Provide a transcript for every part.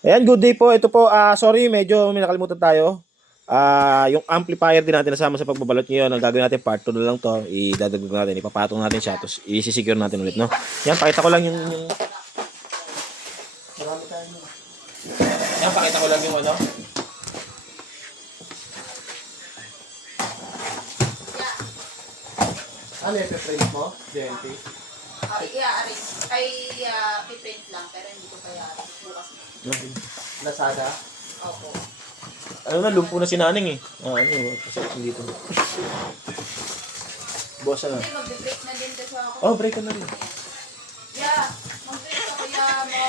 Ayan, good day po. Ito po, sorry, medyo may nakalimutan tayo. Yung amplifier din natin nasama sa pagbabalot ngayon. Ang gagawin natin, part 2 na lang to. Idadagdag natin, ipapatong natin siya. Tapos i-secure natin ulit, no? Yan, pakita ko lang yung... Yan, pakita ko lang yung ano. Ano yung print mo? JNT? I-arrange. Kay piprint lang, pero hindi ko kaya bukas. Lazada? Opo. Ano na, lumpo na si Naning eh. Ano yun? Kasi dito. Boss na. Hindi, mag-break na din kasi ako. Oh, break ka na rin. Yeah, mag-break ako mamaya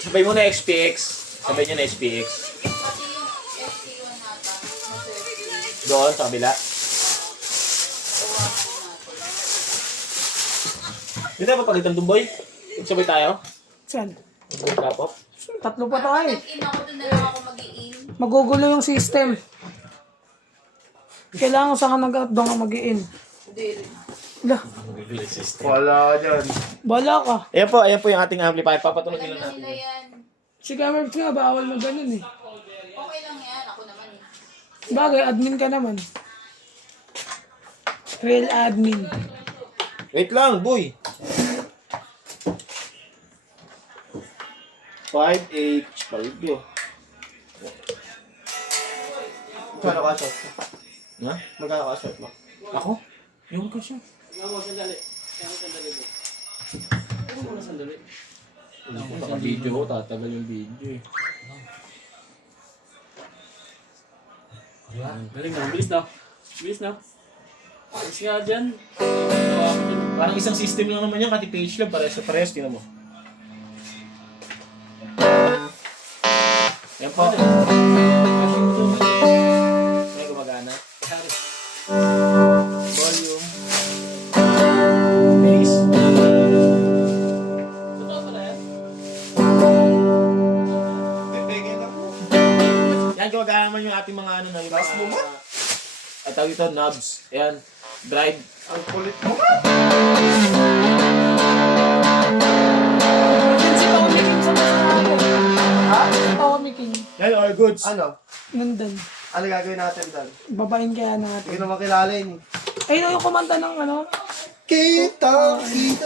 5. Sabay mo na SPX. Sabay nyo na SPX. Pati yung ST1 nata, na 30. Doon, sa kabila. Hindi tayo papagalitan doon, boy. Sabay tayo. Saan? Laptop. Tatlo pa tayo. Nag-in ako, doon na lang ako mag-i-in. Magugulo yung system. Kailangan saan ka doon ka mag-i-in. Hindi rin. Lah, Wala dyan. bala ka. Ayan po yung ating amplifier. Papatunog Alam lang na natin. nila yan. Si Cameron nga, bawal mo ganun eh. Okay lang yan, ako naman eh. Bagay, admin ka naman. Real admin. Wait lang, boy. 5H palibyo. Magkano ka shot? Na? Magkano ka shot mo? Ako? Yung ko siya. Video ko, tatagal yung video eh. Galing na, bilis na. Bilis na. Bilis nga dyan. Parang isang system lang naman yan, kati page lang, parehas, tingnan mo. Yan po. May gumagana. Volume. Bass. Totoo pala yan. Bibigyan lang mo. Yan, gumagana naman yung ating mga ano na yung Last mo ba? At tawag ito, knobs. Ayan, drive. Ang kulit mo nga. Yan si Tommy King sa masaraya. Ha? Tommy King. Yan, all goods. Ano? Nandun. Ano gagawin natin doon? Babain kaya Hindi natin. ko naman kilala yun eh. Ayun yung kumanta ng ano. Kita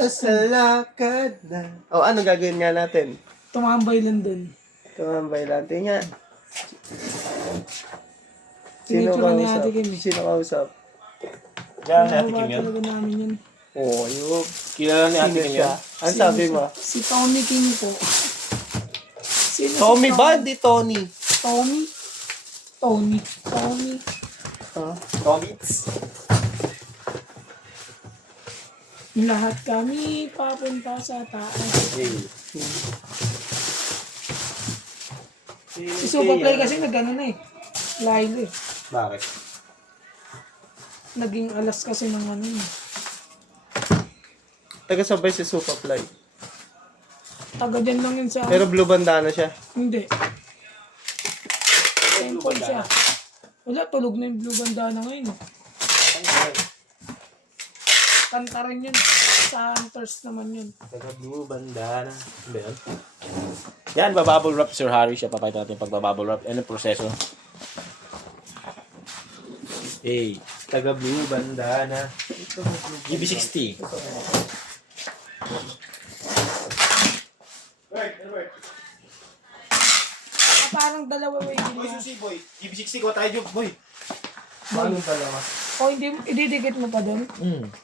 sa lakad na. O ano gagawin nga natin? Tumambay lang dun. Tumambay natin nga. Tinitira ni Ate Kim eh. Sino kausap? Yan, Ate Nababa Kim yan. talaga namin yun. Oo, yung Kilala ni Ate sino Kim siya? yan. Ano sabi mo? Si Tommy King po. Sino si Tommy ba? Di Tony. Tommy? Tony. Tommy. Huh? Tomits. Lahat kami papunta sa taas. Si Superplay kasi nag-ano na eh. Lilo eh. Bakit? Naging alas kasi ng ano eh. Taga-sabay si Superfly. Taga dyan lang yun sa... Pero blue bandana siya. Hindi. Temple siya. Wala, tulog na yung blue bandana ngayon. Kanta rin yun. Sa Hunters naman yun. Taga-blue bandana. Ba yan? Yan, babubble wrap Sir Harry siya. Papayta natin yung pagbabubble wrap. Ano yung proseso? Hey, taga-blue bandana. GB60. Parang dalawa way Boy, nila. susi, boy. GB60 ko tayo, boy. Paano dalawa? O hindi, ididikit mo pa doon?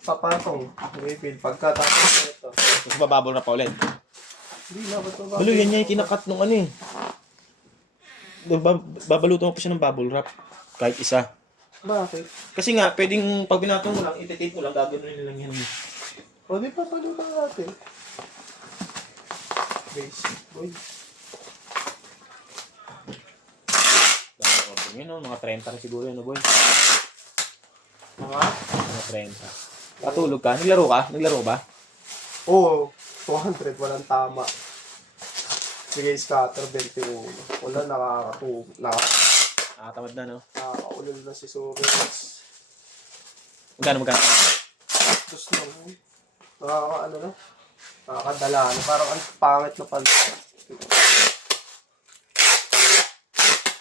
Papatong. Refill. Pagkatapos ito. Tapos babubble wrap pa ulit. Hindi na, ba't ba? Balo, yan yung kinakat nung ano eh. Babalutan ko pa siya ng bubble wrap. Kahit isa. Bakit? Kasi nga, pwedeng pag binatong mo lang, ititape mo lang, gagawin lang yan. O di pa palutan natin. Basic boy. Yun, no? Mga 30 na siguro yun, no, boy? Mga? Mga 30. Patulog ka? Naglaro ka? Naglaro ba? Oo. 200. Walang tama. Sige, scatter 21. Wala, nakakatulog. Nakatamad na, no? Nakakaulol na si Suris. Magkano? Tapos na. Nakakaano na. Nakakadala. Parang ang pangit na pala.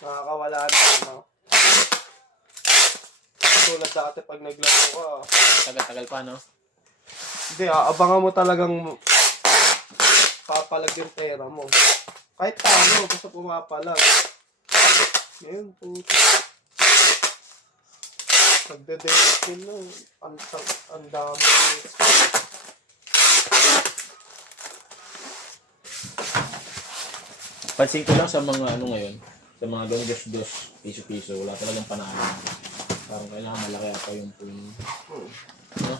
Nakakawala na. Ano. Tulad dati pag naglaro ka. Tagal-tagal pa, no? Hindi, abangan mo talagang papalag yung pera mo. Kahit paano, basta pumapalag. Ngayon po. Nagde-destin na. Ang dami. Pansin ko lang sa mga ano ngayon, sa mga dos, piso-piso, wala talagang panalo. Parang kailangan malaki ako yung pool. Ano?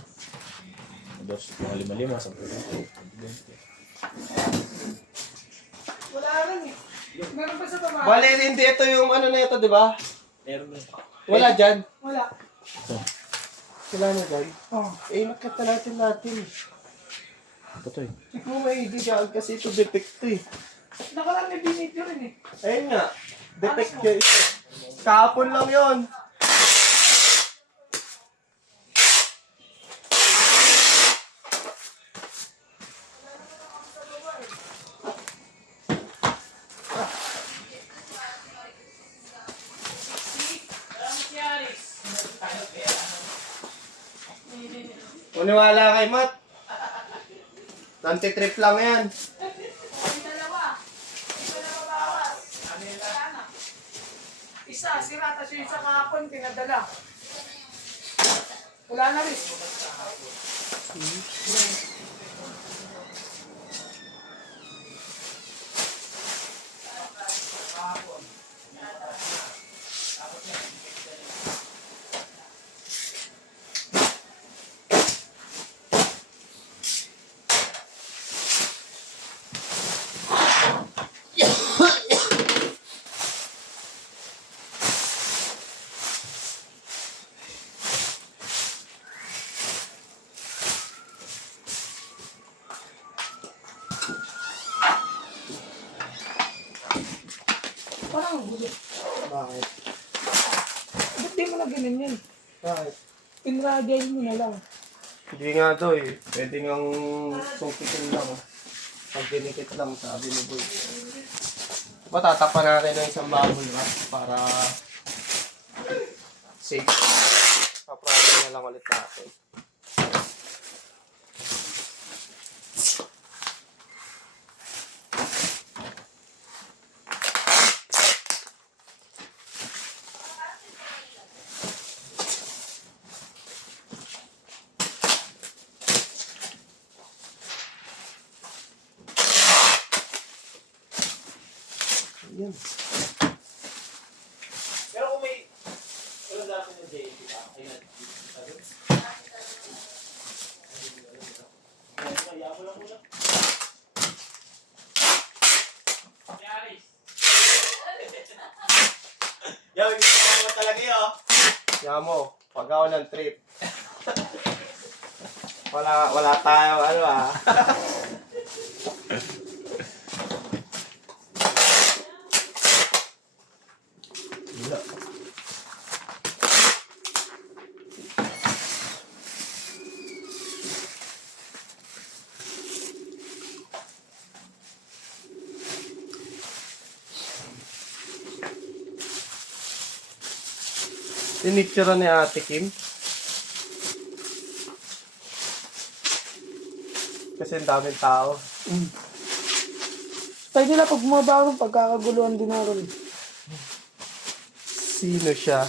Dos, mga lima-lima, 10. Wala rin eh. Meron pa sa baba? Bale, hindi ito yung ano na ito, di ba? Meron na. Wala dyan. Wala. Wala na dyan. Oh. Eh, nakita natin. Ito to eh. Siguro may hindi dyan kasi ito defect to eh. Nakaraan may binidyo rin eh. Ayun nga. Defect niya ito. Kahapon lang yon. Uniwala kay Matt. Nanti-trip lang yan. Isa, sira, tapos yung isa kahapon, pinadala. Wala na rin. Parang ang gulo. Bakit? Ba't di mo na ganun yan? Bakit? Pinragay mo na lang. Hindi nga daw eh. Pwede ngang sungkitin lang. Pag dinikit lang, sabi ni Boy. Diba tatapan natin ng isang bubble wrap para safe. Paprado na lang ulit natin. Ayan. Pero kung may dati ng JP, kailan? Yabo lang muna. Yaris. Yaw, hindi ko naman talaga yun. Yamo, pag ako ng trip. Wala tayo, ano ah. Tinicture ni Ate Kim. Kasi ang daming tao. Pwede na pag bumaba pagkakaguluhan din ako rin. Sino siya?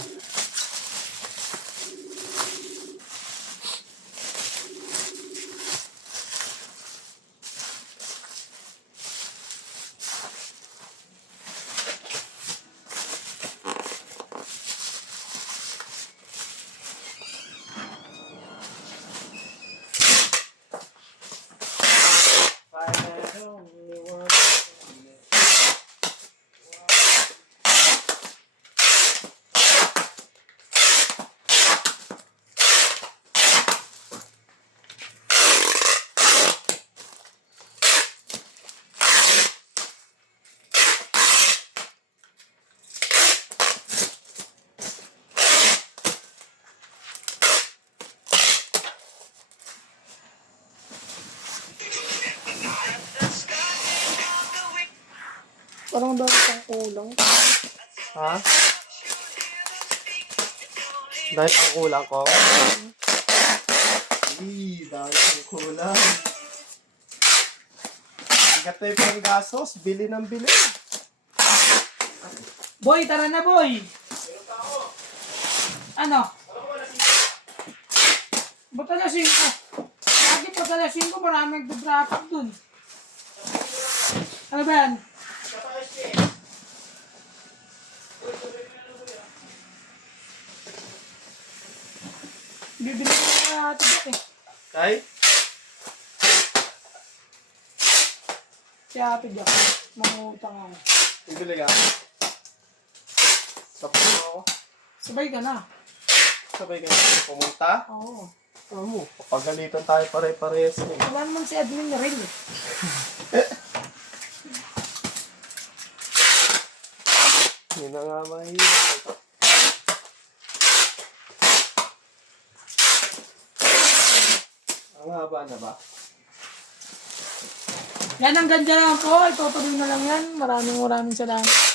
Parang dami pang kulang. Ha? Dahil ang kulang ko? Dahil ang kulang. Ikat na yung panggasos, bili ng bili. Boy, tara na boy! Ano? Ba't alas 5? Lagi pa alas 5, maraming traffic dun. Ano ba yan? Bibili ko na natin eh. Kay? Si Ate Jack, mangutang ako. Bibili ka? Tapos mo ako. Sabay ka na. Sabay ka na pumunta. Oo. Oo, papagalitan tayo pare-parehas eh. Wala naman si admin na rin eh. Hindi na nga mahirap. Ang haba na ba? Yan ang ganda lang po. Itutuloy na lang yan. Maraming salamat.